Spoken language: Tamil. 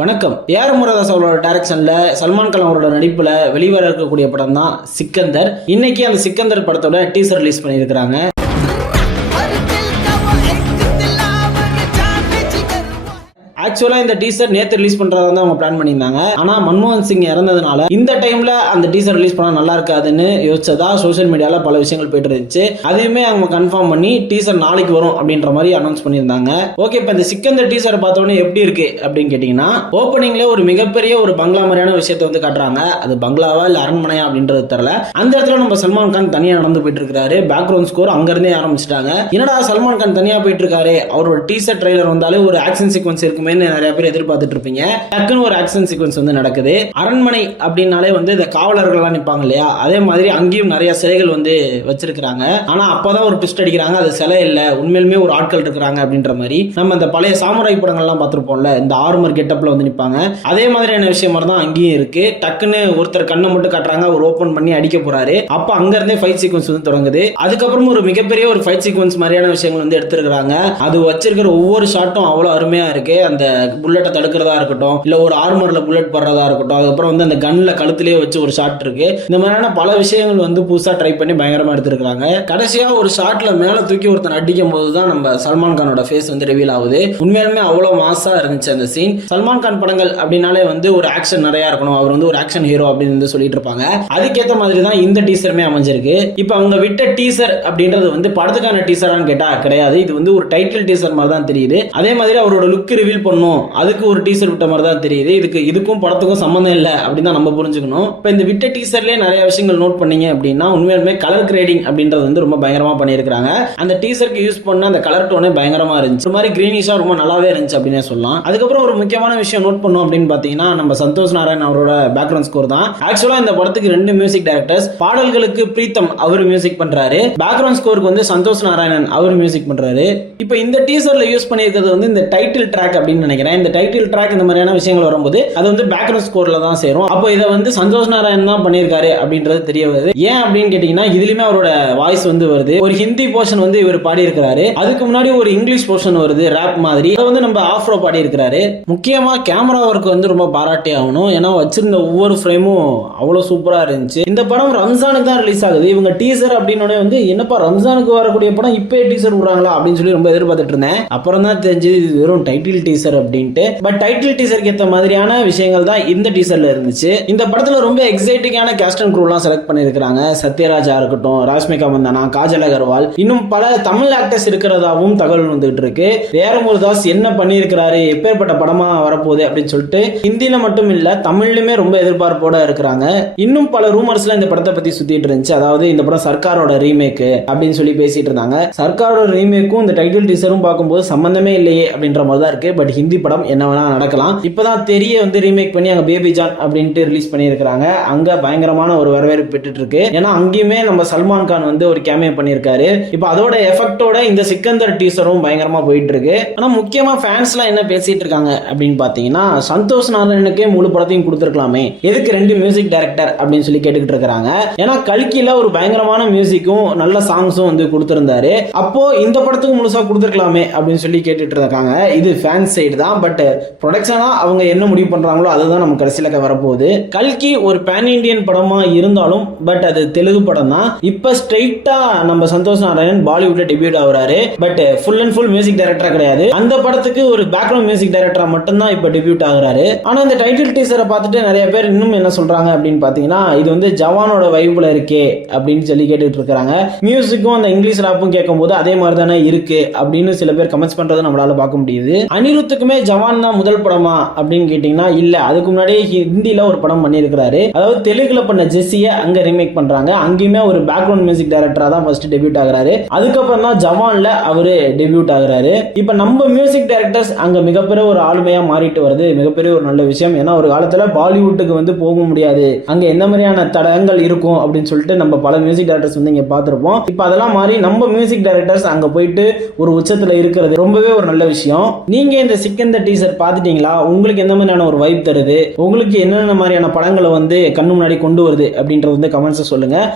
வணக்கம். ஏஆர் முரதாஸ் அவரோட டைரக்ஷன்ல சல்மான் கான் அவரோட நடிப்புல வெளிவர இருக்கக்கூடிய படம் தான் சிக்கந்தர். இன்னைக்கு அந்த சிக்கந்தர் படத்தோட டீசர் ரிலீஸ் பண்ணியிருக்கிறாங்க. ஆக்சுவலா இந்த டீசர் நேத்து ரிலீஸ் பண்றதா வந்து அவங்க பிளான் பண்ணியிருந்தாங்க. ஆனா மன்மோகன் சிங் இறந்ததுனால இந்த டைம்ல அந்த டீசர் ரிலீஸ் பண்ணா நல்லா இருக்காதுன்னு யோசிச்சதா சோஷியல் மீடியால பல விஷயங்கள் போயிட்டு இருந்துச்சு. அதையுமே அவங்க கன்ஃபார்ம் பண்ணி டீசர் நாளைக்கு வரும் அப்படின்ற மாதிரி அனௌன்ஸ் பண்ணியிருந்தாங்க. ஓகே இப்போ இந்த சிக்கந்தர் டீசரை பார்த்தோன்னே எப்படி இருக்கு அப்படின்னு கேட்டிங்கன்னா ஓப்பனிங்ல ஒரு மிகப்பெரிய ஒரு பங்களா மாதிரியான விஷயத்தை வந்து காட்டுறாங்க. அது பங்களாவா இல்ல அரண்மனையா அப்படின்றது தெரியல. அந்த இடத்துல நம்ம சல்மான் கான் தனியா நடந்து போயிட்டு இருக்காரு பேக்ரவுண்ட் ஸ்கோர் அங்க இருந்தே ஆரம்பிச்சிட்டாங்க. என்னடா சல்மான் கான் தனியா போயிட்டு இருக்காரு? அவரோட டீசர் ட்ரெய்லர் வந்தாலே ஒரு ஆக்ஷன் சீக்வன்ஸ் அப்படின்னு நிறைய பேர் எதிர்பார்த்துட்டு இருப்பீங்க டக்குன்னு ஒரு ஆக்ஷன் சீக்வன்ஸ் வந்து நடக்குது. அரண்மனை அப்படின்னாலே வந்து இந்த காவலர்கள்லாம் நிற்பாங்க இல்லையா? அதே மாதிரி அங்கேயும் நிறைய சிலைகள் வந்து வச்சிருக்கிறாங்க. ஆனா அப்பதான் ஒரு ட்விஸ்ட் அடிக்கிறாங்க. அது சிலை இல்லை. உண்மையிலுமே ஒரு ஆட்கள் இருக்கிறாங்க அப்படின்ற மாதிரி. நம்ம இந்த பழைய சாமுராய் படங்கள்லாம் பார்த்துருப்போம்ல இந்த ஆர்மர் கெட்டப்ல வந்து நிற்பாங்க அதே மாதிரியான விஷயம் மாதிரி தான் அங்கேயும் இருக்கு. டக்குன்னு ஒருத்தர் கண்ணை மட்டும் காட்டுறாங்க. அவர் ஓப்பன் பண்ணி அடிக்க போறாரு. அப்ப அங்க இருந்தே ஃபைட் சீக்வன்ஸ் வந்து தொடங்குது. அதுக்கப்புறம் ஒரு மிகப்பெரிய ஒரு ஃபைட் சீக்வன்ஸ் மாதிரியான விஷயங்கள் வந்து எடுத்திருக்கிறாங்க. அது வச்சிருக்கிற ஒவ்வொரு ஷாட்டும் அவ்வளோ அருமையா இருக்கு. அந்த புல்லட்டை தடுக்கிறதா இருக்கட்டும் இல்ல ஒரு ஆர்மர்ல புல்லட் போடுறதா இருக்கட்டும் அதுக்கப்புறம் வந்து அந்த கன்ல கழுத்திலேயே வச்சு ஒரு ஷாட் இருக்கு. இந்த மாதிரியான பல விஷயங்கள் வந்து புதுசா ட்ரை பண்ணி பயங்கரமா எடுத்திருக்காங்க கடைசியா ஒரு ஷாட்ல மேல தூக்கி ஒருத்தன் அடிக்கும் போது தான் நம்ம சல்மான் கானோட ஃபேஸ் வந்து ரிவீல் ஆகுது. உண்மையாலுமே அவ்வளவு மாசா இருந்துச்சு அந்த சீன் சல்மான் கான் படங்கள் அப்படின்னாலே வந்து ஒரு ஆக்ஷன் நிறைய இருக்கணும். அவர் வந்து ஒரு ஆக்ஷன் ஹீரோ அப்படின்னு வந்து சொல்லிட்டு இருப்பாங்க. அதுக்கேற்ற மாதிரி தான் இந்த டீசருமே அமைஞ்சிருக்கு. இப்போ அவங்க விட்ட டீசர் அப்படின்றது வந்து படத்துக்கான டீசரான்னு கேட்டா கிடையாது. இது வந்து ஒரு டைட்டில் டீசர் மாதிரி தான் தெரியுது. அதே மாதிரி அவரோட லுக் ரிவீல் பண்ணும் அதுக்கு ஒரு டீசர் விட்ட மாதிரி தான் தெரியுது. இதுக்கு இதுக்கும் படத்துக்கும் சம்மந்தம் இல்லை அப்படின்னு தான் நம்ம புரிஞ்சுக்கணும். இப்போ இந்த விட்ட டீசர்லேயே நிறைய விஷயங்கள் நோட் பண்ணீங்க அப்படின்னா உண்மையுமே கலர் கிரேடிங் அப்படின்றது வந்து ரொம்ப பயங்கரமாக பண்ணியிருக்காங்க அந்த டீசருக்கு யூஸ் பண்ண அந்த கலர் டோனே பயங்கரமா இருந்துச்சு. ஒரு மாதிரி கிரீனிஷாக ரொம்ப நல்லாவே இருந்துச்சு அப்படின்னே சொல்லலாம். அதுக்கப்புறம் ஒரு முக்கியமான விஷயம் நோட் பண்ணோம் அப்படின்னு பார்த்தீங்கன்னா நம்ம சந்தோஷ் நாராயண் அவரோட பேக்ரவுண்ட் ஸ்கோர் தான். ஆக்சுவலாக இந்த படத்துக்கு ரெண்டு மியூசிக் டைரக்டர்ஸ் பாடல்களுக்கு பிரீத்தம் அவர் மியூசிக் பண்ணுறாரு பேக்ரவுண்ட் ஸ்கோருக்கு வந்து சந்தோஷ் நாராயணன் அவர் மியூசிக் பண்ணுறாரு இப்போ இந்த டீசரில் யூஸ் பண்ணியிருக்கிறது வந்து இந்த டைட்டில் ட்ராக் அப்படின்னு நினைக்கிறேன். இந்த டைட்டில் ட்ராக் இந்த மாதிரியான விஷயங்கள் வரும்போது அது வந்து பேக்ரவுண்ட் ஸ்கோர்ல தான் சேரும். அப்போ இதை வந்து சந்தோஷ் நாராயண் தான் பண்ணியிருக்காரு அப்படின்றது தெரிய வருது. ஏன் அப்படின்னு கேட்டீங்கன்னா இதுலயுமே அவரோட வாய்ஸ் வந்து வருது. ஒரு ஹிந்தி போர்ஷன் வந்து இவர் பாடி இருக்கிறாரு அதுக்கு முன்னாடி ஒரு இங்கிலீஷ் போர்ஷன் வருது ரேப் மாதிரி. அதை வந்து நம்ம ஆஃப்ரோ பாடி இருக்கிறாரு முக்கியமா கேமரா ஒர்க் வந்து ரொம்ப பாராட்டி ஆகணும். ஏன்னா வச்சிருந்த ஒவ்வொரு ஃப்ரேமும் அவ்வளவு சூப்பரா இருந்துச்சு. இந்த படம் ரம்ஜானுக்கு தான் ரிலீஸ் ஆகுது. இவங்க டீசர் அப்படின்னு வந்து என்னப்பா ரம்ஜானுக்கு வரக்கூடிய படம் இப்போ டீசர் விடுறாங்களா? அப்படின்னு சொல்லி ரொம்ப எதிர்பார்த்துட்டு இருந்தேன். அப்புறம் தான் தெரிஞ்சது இது வெறும் டைட்டில் டீசர் அப்படின்ட்டு. பட் டைட்டில் டீசருக்கு ஏற்ற மாதிரியான விஷயங்கள் தான் இந்த டீசர்ல இருந்துச்சு. இந்த படத்துல ரொம்ப எக்ஸைட்டிங்கான கேஸ்ட் அண்ட் க்ரூலாம் செலக்ட் பண்ணியிருக்காங்க சத்யராஜா இருக்கட்டும் ராஷ்மிகா மந்தனா காஜல் அகர்வால். இன்னும் பல தமிழ் ஆக்டர்ஸ் இருக்கிறதாவும் தகவல் வந்துகிட்டு இருக்கு. வேற முருதாஸ் என்ன பண்ணியிருக்கிறாரு எப்பேற்பட்ட படமா வரப்போகுது அப்படின்னு சொல்லிட்டு ஹிந்தியில மட்டும் இல்ல தமிழ்லயுமே ரொம்ப எதிர்பார்ப்போட இருக்கிறாங்க. இன்னும் பல ரூமர்ஸ்ல இந்த படத்தை பத்தி சுத்திட்டு இருந்துச்சு. அதாவது இந்த படம் சர்க்காரோட ரீமேக் அப்படின்னு சொல்லி பேசிட்டு இருந்தாங்க. சர்க்காரோட ரீமேக்கும் இந்த டைட்டில் டீசரும் பார்க்கும்போது சம்பந்தமே இல்லையே அப்படின்ற மாதிரி தான் இருக்கு. பட் ஹிந்தி படம் என்ன வேணா நடக்கலாம். இப்போதான் தெரிய வந்து ரீமேக் பண்ணி அங்க பேபி ஜான் அப்படின்ட்டு ரிலீஸ் பண்ணியிருக்காங்க அங்க பயங்கரமான ஒரு வரவேற்பு பெற்றுட்டு இருக்கு ஏன்னா அங்கேயுமே நம்ம சல்மான் கான் வந்து ஒரு கேமியோ பண்ணியிருக்காரு. இப்போ அதோட எஃபெக்டோட இந்த சிக்கந்தர் டீசரும் பயங்கரமா போயிட்டு இருக்கு ஆனா முக்கியமா ஃபேன்ஸ்லாம் என்ன பேசிட்டு இருக்காங்க அப்படின்னு பாத்தீங்கன்னா சந்தோஷ் நாராயணுக்கே முழு படத்தையும் கொடுத்துருக்கலாமே. எதுக்கு ரெண்டு மியூசிக் டைரக்டர் அப்படின்னு சொல்லி கேட்டுக்கிட்டு இருக்காங்க ஏன்னா கல்கில ஒரு பயங்கரமான மியூசிக்கும் நல்ல சாங்ஸும் வந்து கொடுத்திருந்தாரு. அப்போ இந்த படத்துக்கு முழுசா கொடுத்துருக்கலாமே அப்படின்னு சொல்லி கேட்டுட்டு இருக்காங்க இது ஃபேன் சைடு தான் பட் ப்ரொடக்ஷனாக அவங்க என்ன முடிவு பண்ணுறாங்களோ அதுதான் நம்ம கடைசியில் வரப்போகுது. கல்கி ஒரு பேன் இண்டியன் படமாக இருந்தாலும் பட் அது தெலுங்கு படம் தான். இப்போ ஸ்ட்ரெயிட்டாக நம்ம சந்தோஷ் நாராயணன் பாலிவுட்ல டெபியூட் ஆகுறாரு. But full and full music டைரக்டராக கிடையாது. அந்த படத்துக்கு ஒரு பேக்ரவுண்ட் மியூசிக் டைரக்டராக மட்டும்தான் இப்போ டெபியூட் ஆகுறாரு. ஆனால் இந்த டைட்டில் டீசரை பார்த்துட்டு நிறைய பேர் இன்னும் என்ன சொல்கிறாங்க அப்படின்னு பார்த்தீங்கன்னா இது வந்து ஜவானோட வைப்பில் இருக்கே அப்படின்னு சொல்லி கேட்டுட்டு இருக்கிறாங்க. மியூசிக்கும் அந்த இங்கிலீஷ் ராப்பும் கேட்கும்போது அதே மாதிரி தானே இருக்கு அப்படின்னு சில பேர் கமெண்ட்ஸ் பண்ணுறது நம்மளால பார்க்க முடியுது. அனிருத்துக்குமே ஜவான் தான் முதல் படமா அப்படின்னு கேட்டீங்கன்னா இல்ல. அதுக்கு முன்னாடியே ஹிந்தியில் ஒரு படம் பண்ணியிருக்கிறாரு. அதாவது தெலுங்குல பண்ண ஜெஸ்ஸிய அங்க ரீமேக் பண்றாங்க. அங்கேயுமே ஒரு பேக்ரவுண்ட் மியூசிக் டைரக்டரா தான் ஃபர்ஸ்ட் டெபியூட் ஆகுறாரு. அதுக்கப்புறம் தான் ஜவான்ல அவரு டெபியூட் ஆகிறாரு. இப்ப நம்ம மியூசிக் டைரக்டர்ஸ் அங்க மிகப்பெரிய ஒரு ஆளுமையா மாறிட்டு வருது மிகப்பெரிய ஒரு நல்ல விஷயம். ஏன்னா ஒரு காலத்துல பாலிவுட்டுக்கு வந்து போக முடியாது. அங்க எந்த மாதிரியான தடங்கள் இருக்கும் அப்படின்னு சொல்லிட்டு நம்ம பல மியூசிக் டைரக்டர்ஸ் வந்து இங்க பார்த்துருப்போம். இப்ப அதெல்லாம் மாறி நம்ம மியூசிக் டைரக்டர்ஸ் அங்க போயிட்டு ஒரு உச்சத்துல இருக்கிறது ரொம்பவே ஒரு நல்ல விஷயம். நீங்க இந்த சிக்கந்த டீசர் பார்த்துட்டீங்களா? உங்களுக்கு எந்த மாதிரியான ஒரு வைப் தருது? உங்களுக்கு என்னென்ன மாதிரியான படங்களை வந்து கண்ணு முன்னாடி கொண்டு வருது அப்படின்றது வந்து கமெண்ட்ஸை சொல்லுங்கள்